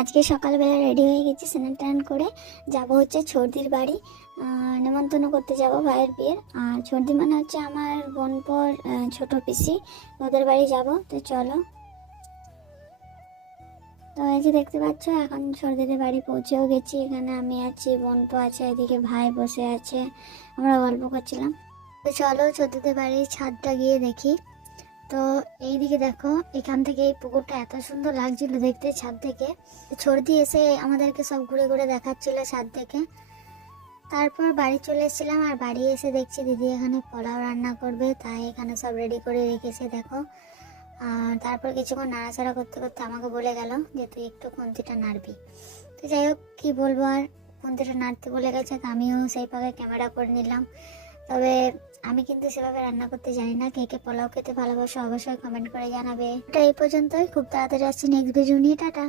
আজকে সকালবেলা রেডি হয়ে গেছি, স্নান টান করে যাব হচ্ছে ছর্দির বাড়ি। নেমন্তন্ন করতে যাব ভাইয়ের বিয়ের। আর ছর্দি মানে হচ্ছে আমার বোনপোর ছোট পিসি, ওদের বাড়ি যাব। তো চলো। তো এই যে দেখতে পাচ্ছ, এখন ছর্দিদের বাড়ি পৌঁছেও গেছি। এখানে আমি আছি, বোনপো আছে, এদিকে ভাই বসে আছে, আমরা গল্প করছিলাম। তো চলো ছর্দিদের বাড়ির ছাদটা গিয়ে দেখি। তো এইদিকে দেখো, এখান থেকে এই পুকুরটা এত সুন্দর লাগছিল দেখতে ছাদ থেকে। ছর্দি এসে আমাদেরকে সব ঘুরে ঘুরে দেখাচ্ছিল ছাদ থেকে। তারপর বাড়ি চলে এসেছিলাম, আর বাড়ি এসে দেখছি দিদি এখানে পোলাও রান্না করবে, তাই এখানে সব রেডি করে রেখেছে দেখো। আর তারপর কিছুক্ষণ নাড়াচাড়া করতে করতে আমাকে বলে গেল যে তুই একটু খুন্তিটা নাড়বি। তো যাই হোক, কী বলবো আর, খুন্তিটা নাড়তে বলে গেছে, তো আমিও সেইভাবে ক্যামেরা করে নিলাম। তবে আমি কিন্তু সেভাবে রান্না করতে জানি না। কে কে পোলাও খেতে ভালোবাসো অবশ্যই কমেন্ট করে জানাবে। এটা এই পর্যন্তই, খুব তাড়াতাড়ি আসছি নেক্সট ভিডিও নিয়ে। টাটা।